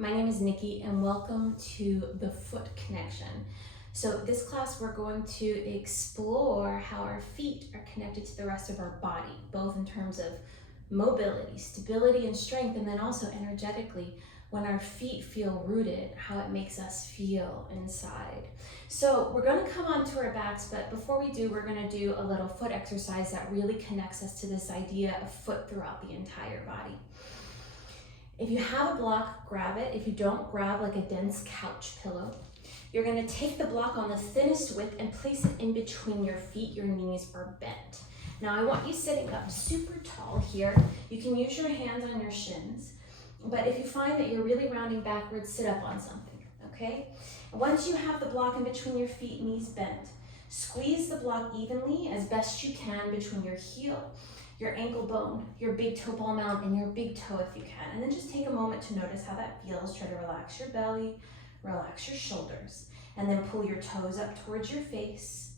My name is Nikki and welcome to the Foot Connection. So this class we're going to explore how our feet are connected to the rest of our body, both in terms of mobility, stability, and strength, and then also energetically, when our feet feel rooted, how it makes us feel inside. So we're going to come onto our backs, but before we do, we're going to do a little foot exercise that really connects us to this idea of foot throughout the entire body. If you have a block, grab it. If you don't, grab like a dense couch pillow. You're going to take the block on the thinnest width and place it in between your feet. Your knees are bent. Now I want you sitting up super tall here. You can use your hands on your shins, but if you find that you're really rounding backwards, sit up on something, okay? Once you have the block in between your feet, knees bent, squeeze the block evenly as best you can between your heel, your ankle bone, your big toe ball mount, and your big toe if you can. And then just take a moment to notice how that feels. Try to relax your belly, relax your shoulders, and then pull your toes up towards your face.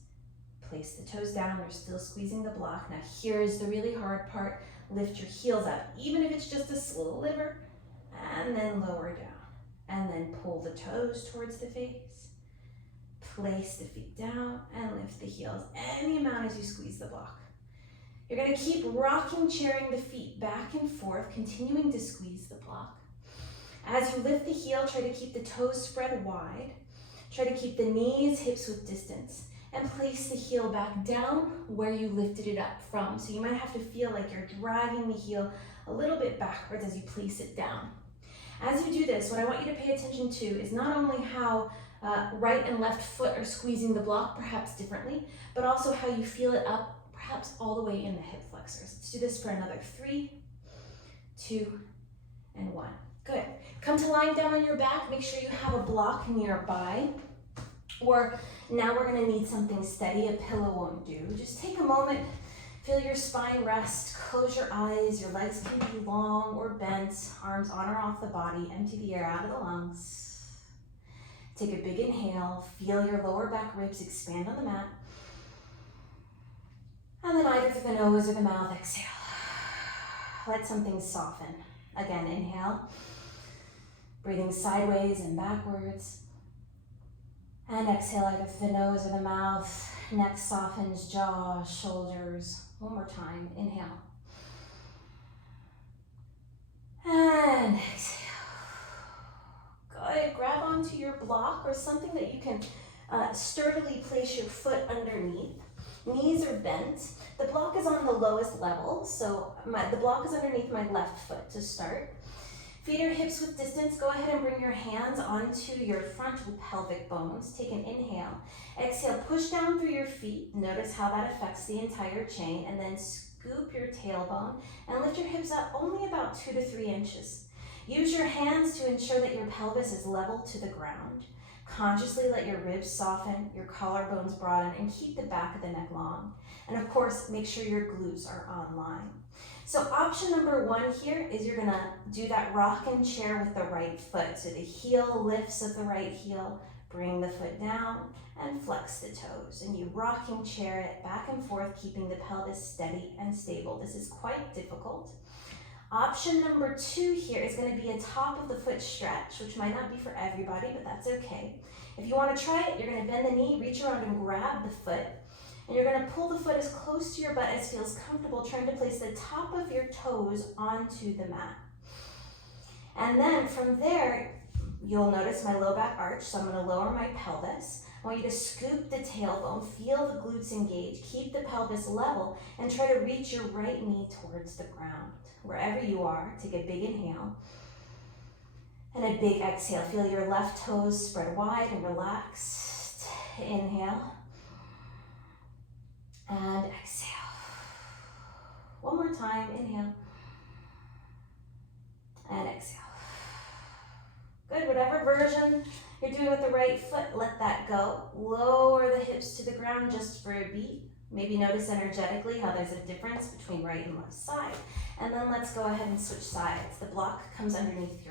Place the toes down, you're still squeezing the block. Now here's the really hard part. Lift your heels up, even if it's just a sliver, and then lower down. And then pull the toes towards the face. Place the feet down and lift the heels any amount as you squeeze the block. You're going to keep rocking, chairing the feet back and forth, continuing to squeeze the block. As you lift the heel, try to keep the toes spread wide. Try to keep the knees, hips with distance. And place the heel back down where you lifted it up from. So you might have to feel like you're dragging the heel a little bit backwards as you place it down. As you do this, what I want you to pay attention to is not only how right and left foot are squeezing the block, perhaps differently, but also how you feel it up, perhaps all the way in the hip flexors. Let's do this for another 3, 2, and 1. Good. Come to lying down on your back. Make sure you have a block nearby. Or now we're going to need something steady. A pillow won't do. Just take a moment. Feel your spine rest. Close your eyes. Your legs can be long or bent. Arms on or off the body. Empty the air out of the lungs. Take a big inhale. Feel your lower back ribs expand on the mat. And then either through the nose or the mouth, exhale. Let something soften. Again, inhale. Breathing sideways and backwards. And exhale either through the nose or the mouth. Neck softens, jaw, shoulders. One more time, inhale. And exhale. Good, grab onto your block or something that you can sturdily place your foot underneath. Knees are bent. The block is on the lowest level, so the block is underneath my left foot to start. Feet or hips with distance. Go ahead and bring your hands onto your frontal pelvic bones. Take an inhale. Exhale, push down through your feet. Notice how that affects the entire chain, and then scoop your tailbone and lift your hips up only about 2 to 3 inches. Use your hands to ensure that your pelvis is level to the ground. Consciously let your ribs soften, your collarbones broaden, and keep the back of the neck long. And of course, make sure your glutes are online. So option number 1 here is you're gonna do that rock and chair with the right foot. So the heel lifts of the right heel, bring the foot down, and flex the toes. And you rocking chair it back and forth, keeping the pelvis steady and stable. This is quite difficult. Option number 2 here is going to be a top of the foot stretch, which might not be for everybody, but that's okay. If you want to try it, you're going to bend the knee, reach around and grab the foot, and you're going to pull the foot as close to your butt as feels comfortable, trying to place the top of your toes onto the mat. And then from there, you'll notice my low back arch, so I'm going to lower my pelvis. I want you to scoop the tailbone, feel the glutes engage, keep the pelvis level, and try to reach your right knee towards the ground. Wherever you are, take a big inhale and a big exhale. Feel your left toes spread wide and relaxed. Inhale and exhale. One more time, inhale and exhale. Good, whatever version you're doing with the right foot, let that go. Lower the hips to the ground just for a beat. Maybe notice energetically how there's a difference between right and left side. And then let's go ahead and switch sides. The block comes underneath your